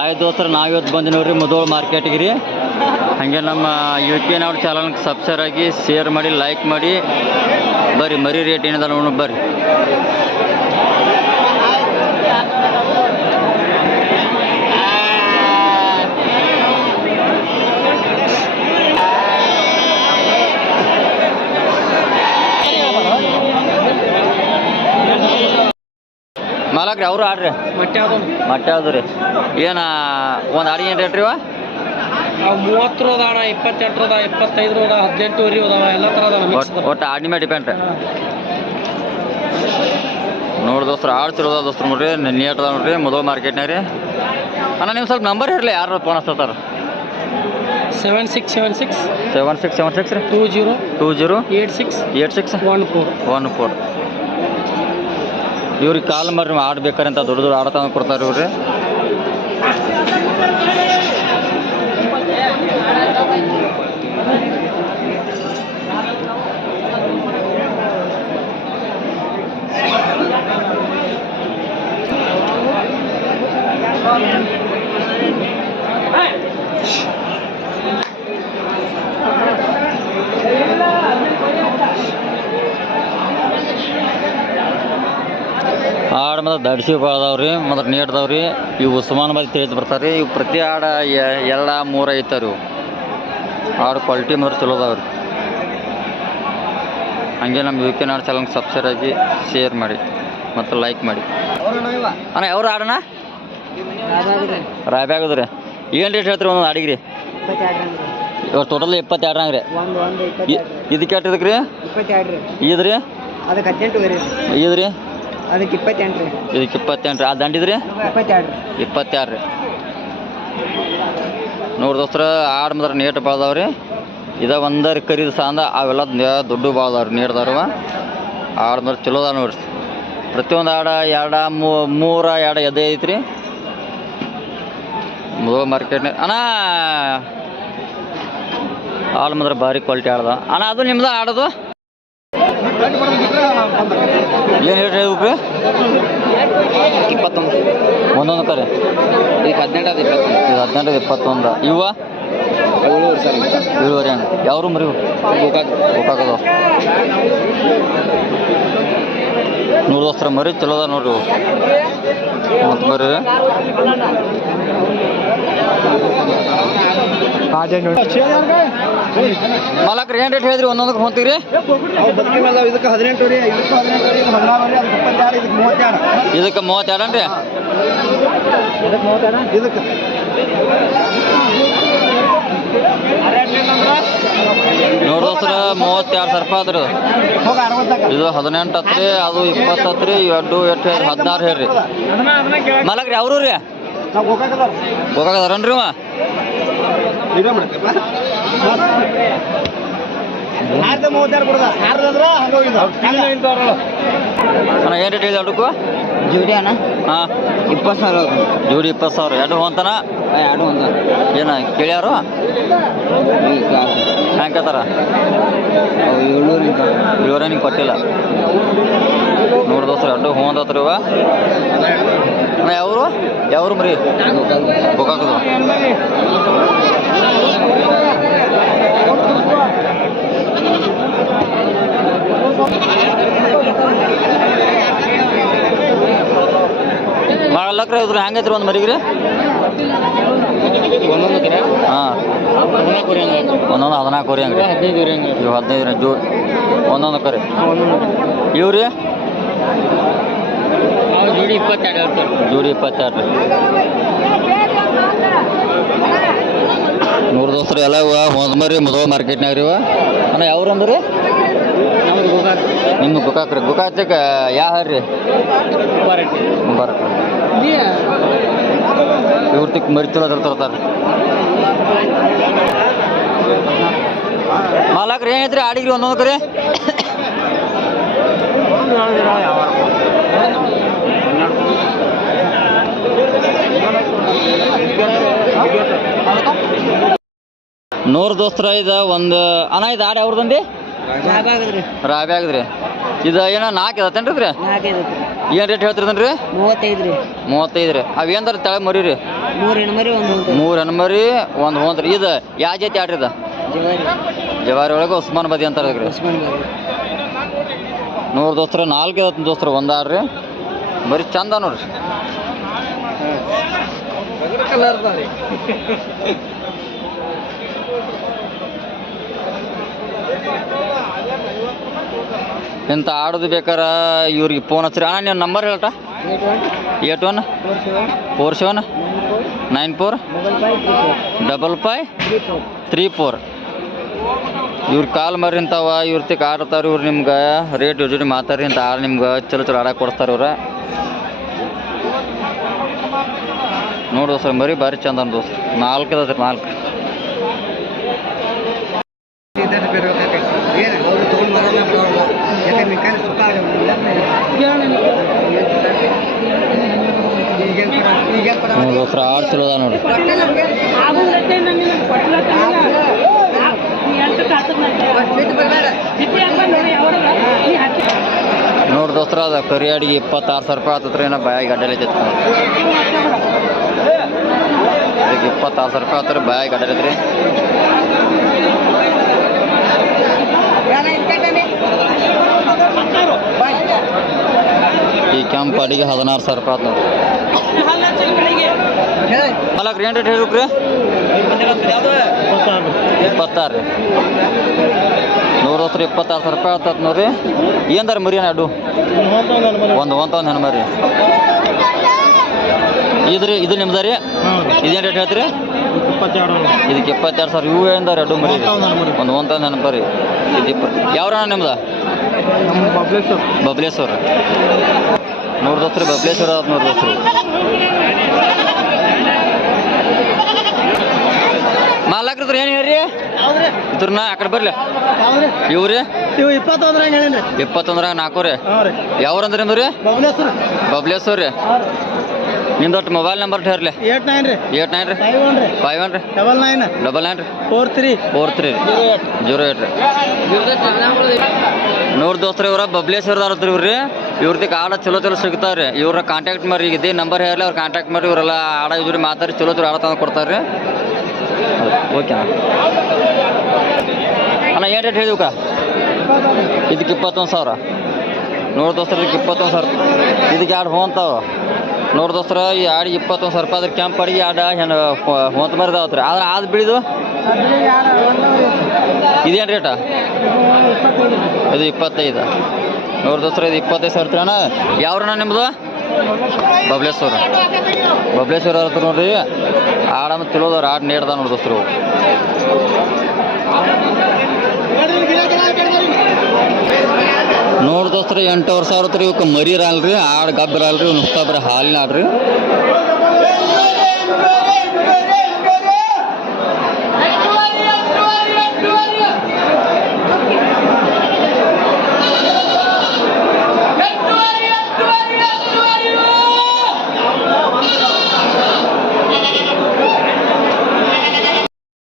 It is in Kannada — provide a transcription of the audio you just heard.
ಆಯ್ತು ದೋಸ್ತರ ನಾವಿವತ್ತು ಬಂದು ನೋಡ್ರಿ ಮುಧೋಳ ಮಾರ್ಕೆಟ್ಗೆ ರೀ. ಹಾಗೆ ನಮ್ಮ UPN ಅವ್ರ ಚಾನಲ್ಗೆ ಸಬ್ಸ್ಕ್ರೈಬ್ ಆಗಿ ಶೇರ್ ಮಾಡಿ ಲೈಕ್ ಮಾಡಿ ಬರ್ರಿ. ಮರಿ ರೇಟ್ ಏನಿದೆ ನೋಡೋಣ ಬರ್ರಿ. ಮಾಲಕ್ರಿ ಅವರು ಆಡ್ರಿ ಮತ್ತೆ ಯಾವ್ದು ರೀ ಏನು ಒಂದು ಆಡಿ ಏನು ರೇಟ್ ರೀ? 30 ಅದಾಣ, 28 ಅದ, 25 ಅದ, 18 ಅದಾವ, ಎಲ್ಲ ಥರ ಅದಾವ. ಒಟ್ಟು ಆಡಿ ಮೇಲೆ ಡಿಪೆಂಡ್ ರೀ. ನೋಡಿ ದೋಸ್ತ್ರ ಆಡ್ ಚಲೋ ಅದ ದೋಸ್ತ್ರ ನೋಡ್ರಿ, ನೀಟ್ ಅದ ನೋಡ್ರಿ ಮುಧೋಳ ಮಾರ್ಕೆಟ್ನಾಗ ರೀ. ಅಣ್ಣ ನೀವು ಸ್ವಲ್ಪ ನಂಬರ್ ಇರಲಿ, ಯಾರು ಫೋನ್ ಹಚ್ತಾರೆ? 7676 ರೀ 20 86 14. ಇವ್ರಿಗೆ ಕಾಲ್ ಮಾಡ್ರಿ ಆಡ್ಬೇಕಾರಂತ ದೊಡ್ಡ ಆಡ ತಂದು ಕೊಡ್ತಾರೆ ಇವ್ರಿ. ಆಡು ಮತ್ತು ದಡ್ಸಿ ಭಾಳ ಅದಾವ್ರಿ, ಮತ್ತು ನೀಟ್ ಅದಾವ್ರಿ. ಇವು ಉಸ್ಮಾನಾಬಾದ್ ತಿಳಿದು ಬರ್ತಾರೆ ರೀ. ಇವು ಪ್ರತಿ ಆಡ 2-3 ಐತಾವ್ರಿ. ಇವು ಆಡು ಕ್ವಾಲಿಟಿ ಮಾತ್ರ ಚಲೋ ಅದಾವ್ರಿ. ಹಾಗೆ ನಮ್ಮ UPN ಆಡ್ ಚಾನಲ್ಗೆ ಸಬ್ಸ್ಕ್ರೈಬ್ ಆಗಿ ಶೇರ್ ಮಾಡಿ ಮತ್ತು ಲೈಕ್ ಮಾಡಿ. ಅಣ್ಣ ಯಾವ್ರು ಆಡೋಣ? ರಾಯಬಾಗದು ರೀ. ಏನು ರೇಟ್ ಹೇಳ್ತೀರಿ ಒಂದೊಂದು ಆಡಿಗೆ ರೀ? ಇವಾಗ ಟೋಟಲ್ 22 ರೀ. ಇದಕ್ಕೆ ಎಷ್ಟು ಇದಕ್ಕೆ ರೀ? ಇದು ರೀ ಇದು ರೀ ಅದಕ್ಕೆ 28 ರೀ. ಇದಕ್ಕೆ 28 ರೀ. ಆ ದಂಡಿದ್ರಿ 22 ರೀ. ನೋಡಿ ದೋಸ್ತರ ಆಡು ಮಾತ್ರ ನೀಟ್ ಭಾಳ ಅದಾವ್ರಿ. ಇದ ಒಂದರಿ ಕರಿದು ಸಾಂದ ಅವೆಲ್ಲ ದೊಡ್ಡ ಭಾಳ ಅದಾವ್ರಿ ನೀಡ್ದವ್ರವ. ಆಡು ಮಾತ್ರ ಚಲೋ ಅದಾವ ನೋಡ್ರಿ. ಪ್ರತಿಯೊಂದು ಆಡ 2-3 ಎದೆ ಐತ್ರಿ ಮುಧೋಳ ಮಾರ್ಕೆಟ್ನಾಗ. ಅಣ್ಣ ಆಡು ಮಾತ್ರ ಭಾರಿ ಕ್ವಾಲಿಟಿ ಆಡ್ದ ಅಣ್ಣ. ಅದು ನಿಮ್ದು ಆಡೋದು ಏನು ರೇಟ್ ಹೇಳ್ಬೇಕು ರೀ? 21 ಒಂದೊಂದು ಕರೆ. ಈಗ 18 ಇದು 18 21. ಇವ 7 ಹಂಗೆ ಯಾವ್ರು ಮರಿ ಗೋಕಾಕದವು. ನೋಡಿ ದೋಸ್ತರ ಮರಿ ಚಲೋ ಅದ ನೋಡ್ರಿ. ಮತ್ತು ಬರ್ರಿ ಮಾಲಕ್ರಿ ಏನು ರೇಟ್ ಹೇಳಿದ್ರಿ? ಒಂದೊಂದಕ್ಕೆ ಹೊಂತೀರಿ? ಇದಕ್ಕೆ 18 ರೀ, ಇದಕ್ಕೆ 16 ರೀ, 22 ರೀ, ಅದಕ್ಕೆ 32, ಇದಕ್ಕೆ 32. ಇದಕ್ಕೆ 32 ಅನ್ರಿ? ಇದಕ್ಕೆ ನೋಡಿ ದೋಸ್ತರ 32,000 ರೂಪಾಯಿ ಆದ್ರಿ. ಇದು 18 ಹತ್ರಿ, ಅದು 20 ಹತ್ರಿ, ಎರಡು 16 ಹೇಳ್ರಿ. ಮಾಲಕ್ರಿ ಅವರು ರೀ ಗೋಕಾಕದಾರನ್ರಿ ಇವ? ಅಣ್ಣ ಏನು ರೇಟ್ ಇದೆ ಅಡ್ಡಕ್ಕೂ? ಜೋಡಿ ಅಣ್ಣ ಹಾಂ 20,000. ಜೋಡಿ 20,000. ಎರಡು ಹೊಂತನ ಏನ ಕೇಳ್ಯಾರು? ಹ್ಯಾಂಗೆ ಕೇಳ್ತಾರ? 700 ನಿಂಗೆ ಕೊಟ್ಟಿಲ್ಲ. ನೋಡಿ ದೋಸ್ತರ ಎರಡು ಹೊಂದತ್ರಿ ಇವ. ಅಣ್ಣ ಯಾವ್ರು ಮರಿ? ಗೋಕಾಕದು. ಮಾಡಲಕ್ರ ಇದ್ರ ಹೆಂಗೈತ್ರಿ ಒಂದು ಮರಿಗ್ರಿ? ಒಂದೊಂದು ಕರೆ ಹಾಂ 14 ರೀ ಹಂಗೆ. ಒಂದೊಂದು 14 ರೀ ಹಂಗೆ. 15 ರೀ ಹಂಗೆ. ಇವು 15 ಜೋ ಒಂದೊಂದು ಕರೆ. ಇವ್ರಿ ಜೋಡಿ 22 ಹೇಳ್ತಾರೆ. ಜೋಡಿ 22 ರೀ. ನೋಡಿ ದೋಸ್ತರ ಎಲ್ಲ ಇವ ಒಂದು ಮರಿ ಮುಧೋಳ ಮಾರ್ಕೆಟ್ನಾಗ ರೀ ಇವ. ಅಣ್ಣ ಯಾವ್ರು ಅಂದ್ರಿ? ನಮ್ದು ಗೋಕಾಕ್. ನಿಮ್ದು ಗೋಕಾಕ್ ರೀ. ಗೋಕಾಕ್ ಯಾವ ರೀ? ಮುಬಾರಕ್. ಇವ್ರ ತಿಕ್ ಮರಿ ಚಲೋ ತರ್ತಾರೆ. ಮಾಲಕ್ರಿ ಏನೈತ್ರಿ ಆಡಿಗ್ರಿ ಒಂದೊಂದು ಕರೆ? ನೂರು ದೋಸ್ತರ ಇದು ಒಂದು ಅಣ್ಣ ಇದು ಆಡಿ ಅವ್ರದಂಡಿ ರಾಬಿ ರಾಬಿ ಆಗದ್ರಿ. ಇದು ಏನೋ 4 ಇದತ್ತೇನ್ರಿ? ಏನು ರೇಟ್ ಹೇಳ್ತಿರದನ್ರಿ? 35 ರೀ. 35 ರೀ. ಅವೇಂದ್ರ ತಳ ಮರಿ ರೀ? 3 ಹೆಣ್ಮರಿ ಒಂದು 3 ಹೆಣ್ಮರಿ ಒಂದು ಹೋಂದ್ರಿ. ಇದು ಯಾವ ಜಾತಿ ಆಡ್ರಿ ಇದು? ಜವಾರಿ ಒಳಗೆ ಉಸ್ಮಾನ್ ಬದಿ ಅಂತಾರೆ ರೀ. ನೋಡ್ರಿ ದೋಸ್ತರ 4 ದೋಸ್ತರ ಒಂದು ಆಡ್ರಿ ಬರೀ ಚಂದ ನೋಡ್ರಿ. ಇಂಥ ಆಡೋದು ಬೇಕಾರೆ ಇವ್ರಿಗೆ ಫೋನ್ ಹಚ್ಚಿರಿ. ಅಣ್ಣ ನೀವು ನಂಬರ್ ಹೇಳ್ಟ? 81 47 94 55 34. ಇವ್ರು ಕಾಲ್ ಮರಿ ಇಂಥವ ಇವ್ರತಿಗೆ ಆಡ್ತಾರೆ. ಇವ್ರು ನಿಮ್ಗೆ ರೇಟ್ ಇವ್ರ ಜೊತೆ ಮಾತಾಡ್ರಿ ಇಂಥ ಆಡು ನಿಮ್ಗೆ ಚಲೋ ಚಲೋ ಆಡಕ್ಕೆ ಕೊಡ್ತಾರೆ ಇವ್ರು. ನೋಡಿ ದೋಸ್ತ ಮರಿ ಭಾರಿ ಚಂದ ದೋಸ್ತ. 4 ಅದ 4. ದೋಸ್ತರ ಆಡು ಚಲೋ ಅದ ನೋಡಿ. ನೋಡಿ ದೋಸ್ತರ ಅದ ಕರಿ ಅಡಿಗೆ 26,000 ರೂಪಾಯಿ ಆತತ್ರಿ. ಏನೋ ಬಾಯಾಗಿ ಗಡ್ಡೆಲೆ ಐತಿ ಈಗ 26,000 ರೂಪಾಯಿ ಆತ್ರಿ. ಬಾಯಾಗಿ ಗಡ್ಡೆಲೆ ಐತ್ರಿ. ಈ ಕೆಂಪು ಅಡಿಗೆ 16,000 ರೂಪಾಯಿ ಆತು ನೋಡಿ. ಮಲಕ್ರಿ ಏನು ರೇಟ್ ಹೇಳ್ಬೇಕ್ರಿ? 26 ರೀ. ನೋಡೋಸ್ರಿ 26,000 ರೂಪಾಯಿ ಆಗ್ತದೆ ನೋಡ್ರಿ. ಏನ್ದಾರ ಮರಿ ಅಣ್ಣ ಅಡ್ಡು? ಒಂದು ಹೆಣ್ಮರಿ. ಇದ್ರಿ ಇದು ನಿಮ್ದು ರೀ? ಇದೇನು ರೇಟ್ ಹೇಳ್ತೀರಿ? ಇದಕ್ಕೆ 22,000. ಇವು ಏನದಾರ ಅಡ್ಡು ಮರಿ? ಒಂದು ಹೆಣ್ಮರಿ. ಇದು ಯಾವ್ರಣ್ಣ ನಿಮ್ದು? ಬಬ್ಲೇಶ್ವರ. ನೋಡ್ದೋಸ್ರಿ ಬಬ್ಲೇಶ್ವರ ಆಯ್ತು ನೋಡ್ದೋಸ್ರಿ. ಮಾಲಾಕ್ರಿದ್ರು ಏನು ಹೇಳ್ರಿ? ಇದ್ರನ್ನ ಆ ಕಡೆ ಬರ್ಲಿ. ಇವ್ರಿ 21 4 ರೀ. ಯಾವ್ರಂದ್ರಿ ನಿಮ್ದು ರೀ? ಬಬ್ಲೇಶ್ವರ ರೀ. ನಿಮ್ದು ಒಟ್ಟು ಮೊಬೈಲ್ ನಂಬರ್ ಹೇರ್ಲಿ. 89 ರೀ 51 ರೀ 99 ರೀ 43 08 ರೀ. ನೋಡಿ ದೋಸ್ತ್ರ ಇವ್ರ ಬಬ್ಲೇಶ್ವರದವ್ರ ಇವ್ರಿ. ಇವ್ರದಕ್ಕೆ ಆಡ ಚಲೋ ಸಿಗ್ತಾವ್ರಿ. ಇವ್ರ ಕಾಂಟ್ಯಾಕ್ಟ್ ಮಾಡಿ. ಈಗ ಇದೇ ನಂಬರ್ ಹೇರಲಿ ಅವ್ರು ಕಾಂಟ್ಯಾಕ್ಟ್ ಮಾಡಿ. ಇವರೆಲ್ಲ ಆಡ ಇವ್ರಿ ಮಾತಾಡಿ ಚಲೋ ಆಡ ತಂದು ಕೊಡ್ತಾರೆ ರೀ. ಓಕೆನಾ ಅಣ್ಣ? ಏನು ರೇಟ್ ಹೇಳಿವ್ಕ? ಇದಕ್ಕೆ 21,000. ನೋಡಿ ದೋಸ್ತರ ಇದಕ್ಕೆ 21,000. ಇದಕ್ಕೆ 2 ಹೋಂತಾವ. ನೋಡಿ ದೋಸ್ತರ ಈ ಆಡಿಗೆ 21,000 ರೂಪಾಯಿ. ಅದ್ರ ಕ್ಯಾಂಪ್ ಅಡಿಗೆ ಆಡ ಹೆಣ್ಣು ಹೊಂತ ಮರಿದಾವತ್ತು ರೀ. ಆದ್ರೆ ಅದು ಬಿಳಿದು ಇದೇನು ರೇಟ? ಇದು 25. ನೋಡಿ ದೋಸ್ತರ ಇದು 25,000 ಅಣ್ಣ. ಯಾವ್ರಣ್ಣ ನಿಮ್ಮದು? ಬಬ್ಲೇಶ್ವರ ಹತ್ರ ನೋಡ್ರಿ. ಆಡಂದ್ರೆ ಚಲೋದವ್ರು. ಆಡು ನೇಡ್ದ ನೋಡಿ ದೋಸ್ತರು. ನೋಡಿ ದೋಸ್ತರ 8,000 ರೀ. ಇವಕ್ಕೆ ಮರಿ ಇರಲ್ರಿ. ಆಡು ಗಬ್ಬ ಇರಲ್ರಿ. ನುಸ್ತಾ ಬರೀ ಹಾಲಿನ ಆಡ್ರಿ.